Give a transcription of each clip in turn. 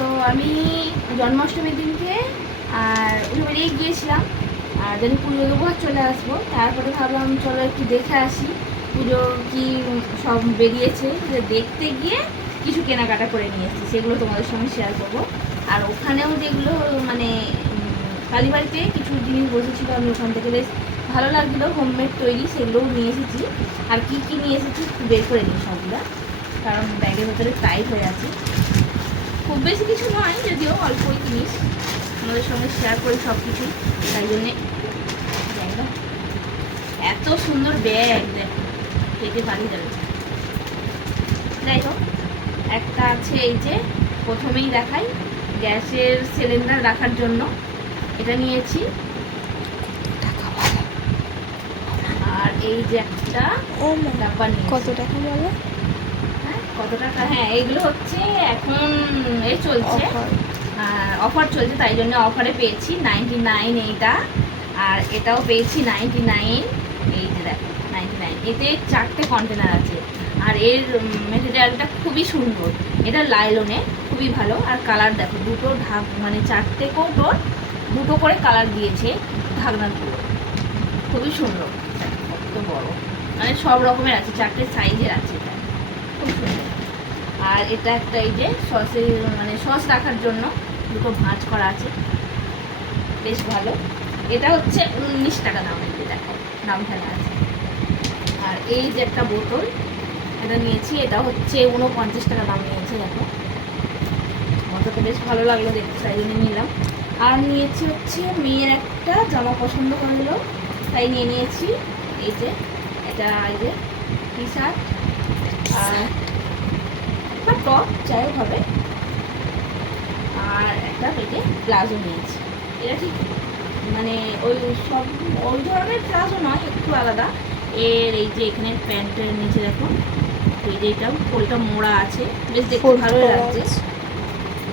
তো আমি জন্মাষ্টমীর দিনকে আর উঠে বেরিয়ে গিয়েছিলাম, আর যেন পুজো দেবো চলে আসব। তারপরে ভাবলাম, চলো একটু দেখে আসি, পুজো কি সব বেরিয়েছে। দেখতে গিয়ে কিছু কেনাকাটা করে নিয়ে এসেছি, সেগুলো তোমাদের সঙ্গে শেয়ার করব। আর ওখানেও যেগুলো মানে কালীবাড়িতে কিছু জিনিস বসেছিল, আমি ওখান থেকে বেশ ভালো লাগছিল হোমমেড তৈরি, সেগুলোও নিয়ে এসেছি। আর কি কি নিয়ে এসেছি বের করে নিই সবগুলো, কারণ ব্যাগের ভেতরে টাইট হয়ে আছে। খুব বেশি কিছু নয় যদিও অল্পই জিনিস আমাদের সঙ্গে শেয়ার করি সব কিছুই তাই জন্যে এত সুন্দর ব্যাগ দেখো পেটে বাড়ি যাবে। যাই হোক একটা আছে এই যে প্রথমেই দেখাই গ্যাসের সিলিন্ডার রাখার জন্য। এটা নিয়েছি। আর এই যে একটা কত টাকা বলো? কত টাকা হ্যাঁ এগুলো হচ্ছে এখন এ চলছে। অফার চলছে তাই জন্য অফারে পেয়েছি নাইনটি নাইন এইটা। আর এটাও পেয়েছি নাইনটি নাইন এই যে দেখো নাইনটি নাইন এতে চারটে কন্টেনার আছে। আর এর মেটেরিয়ালটা খুবই সুন্দর। এটা লাইলনে খুবই ভালো। আর কালার দেখো দুটো ঢাক মানে চারটে কৌটোর দুটো করে কালার দিয়েছে ঢাকনাগুলো। খুবই সুন্দর। কত বড়। মানে সব রকমের আছে চারটে সাইজের আছে। আর এটা একটা এই যে সসের মানে সস রাখার জন্য দুটো ভাঁজ করা আছে। বেশ ভালো। এটা হচ্ছে উনিশ টাকা দাম এই দেখো, দাম ফেলা আছে। আর এই যে একটা বোতল, এটা নিয়েছি, এটা হচ্ছে উনপঞ্চাশ টাকা দাম নিয়েছে, দেখো। আমার তো বেশ ভালো লাগল দেখতে, তাই জন্য নিলাম। আর নিয়েছি হচ্ছে মেয়ের একটা জামা পছন্দ করল, তাই নিয়ে নিয়েছি। এই যে, এটা এই যে টি শার্ট আর টপ যাই হোক হবে। আর একটা পেটে প্লাজো নিয়েছি। এটা ঠিক মানে ওই সব ওই ধরনের প্লাজো নয় একটু আলাদা। এর এই যে এখানে প্যান্টের নিচে দেখো এই যে এটা ফুলটা মোড়া আছে। বেশ দেখতে ভালোই লাগছে।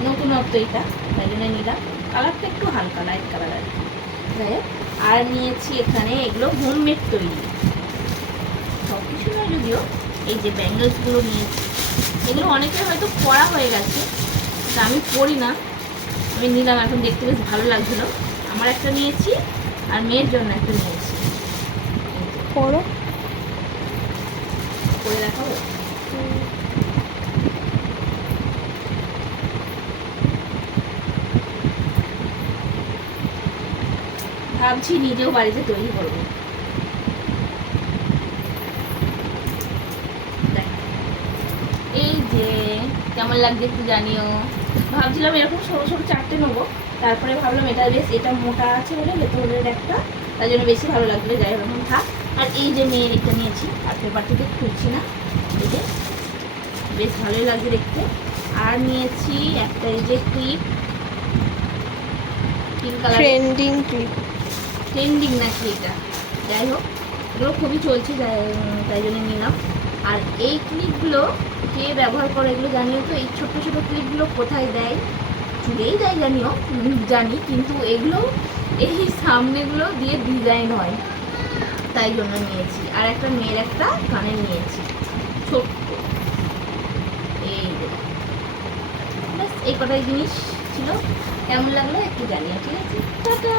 নতুনত্ব এটা তাই জন্য নিলাম। কালারটা একটু হালকা লাইট কালার আর কি। যাই হোক আর নিয়েছি এখানে এগুলো হোমমেড তৈরি। সব কিছু নয় যদিও এই যে ব্যাঙ্গলসগুলো নিয়েছি। এগুলো অনেকের হয়তো পড়া হয়ে গেছে তা আমি পড়ি না। আমি নিলাম এখন দেখতে বেশ ভালো লাগছিল। আমার একটা নিয়েছি আর মেয়ের জন্য একটা নিয়েছি। পড়ো। করে দেখাবো? ভাবছি নিজেও বাড়িতে তৈরি করব দেখ। যে কেমন লাগছে একটু জানিও। ভাবছিলাম এরকম সরু সরু চারটে নেব। তারপরে ভাবলাম এটা বেশ এটা মোটা আছে বলে ভেতরের একটা তাই জন্য বেশি ভালো লাগবে। যাই হোক এখন থাক। আর এই যে মেয়ের একটা নিয়েছি আর পেপার থেকে খুলছি না। এই যে বেশ ভালোই লাগছে দেখতে। আর নিয়েছি একটা এই যে clip. Pink colour trending clip trending নাকি এটা? যাই হোক এগুলো খুবই চলছে তাই জন্য নিলাম। আর এই ক্লিপগুলো কে ব্যবহার করে এগুলো জানিও তো? এই ছোট্ট ছোট ক্লিপগুলো কোথায় দেয়? চুলেই দেয় জানিও জানি, কিন্তু এগুলো এই সামনেগুলো দিয়ে ডিজাইন হয়। তাই জন্য নিয়েছি। আর একটা মেয়ের একটা কানের নিয়েছি। ছোট্ট। এই ব্যাস, এই কটাই জিনিস ছিল। কেমন লাগল একটু জানিও, ঠিক আছে? টাটা!